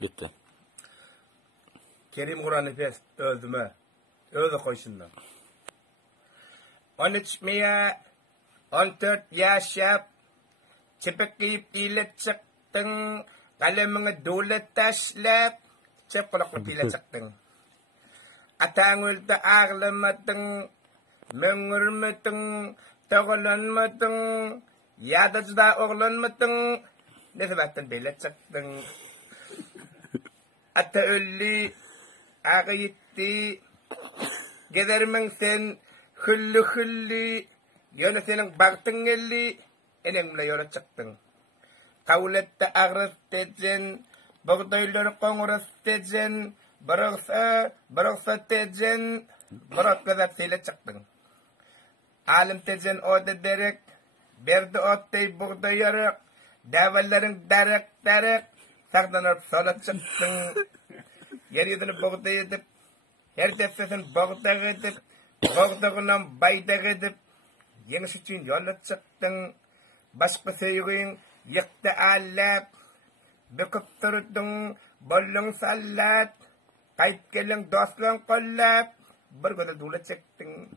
Gitti. Kerim Kur'an-ı Fes öldüme. Öldü koysundan. 13 miye 14 yaşap çepek giyip ilet çıktın. Kalemini dövlet taşlap çep kulaklık ilet çıktın. Atan öldü ağlamadın. Möngürmedin. Toğlanmadın. Yadıcıda oğlanmadın. Ne sebepten böyle çıktın? Ata öldü. Ağı gitti. Gidermen sen hüllü. Yana senin baktın geldi. Elimle yola çıktın. Kavlette ağrıs tecen. Buğdayları konguras tecen. Bıraksa tecen. Bırak kadar seyle çıktın. Alim tecen oda derek. Berdi ottay buğday yarık. Davalların derek. Saklanıp sola çıktın. Yer yüzünü buğday edip. Her deftesin buğday edip. Buğdayından baydak edip. Yeniş için yola çıktın. Başka sevgin yıktı alap. Büküp durdun. Bollun sallat. Kayıp gelin dostluğun kollap. Bir göze dula çıktın.